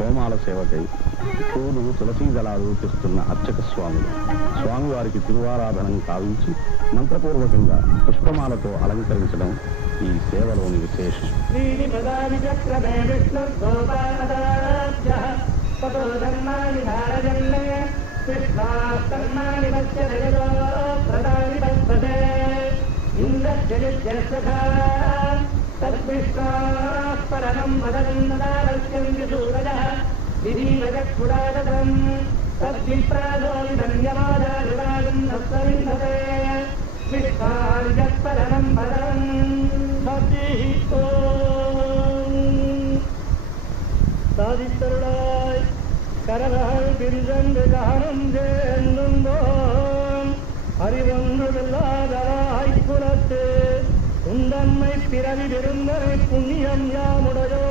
హోమాల సేవకై పూలు తులసీ దళాలు తెస్తున్న అర్చక స్వాములు స్వామివారికి తిరువారాధనం కావించి మంత్రపూర్వకంగా పుష్పమాలతో అలంకరించడం ఈ సేవలోని విశేషం. తద్విష్ణాపరం వదనందూరజ విధీవజత్పురాదం తద్విప్రాదోనిధన్యమాదారురాగం సప్తవిందతే విష్ణార్జత్పరం పదం சாதித்தருளாய் கரவகள் பிரிதந்து காணும் சேர்ந்துந்தோம் அறிவொன்றுமில்லாதவாய் குலத்து உந்தன்மை பிறவி விருந்தனை புண்ணியம் யாமுடையோ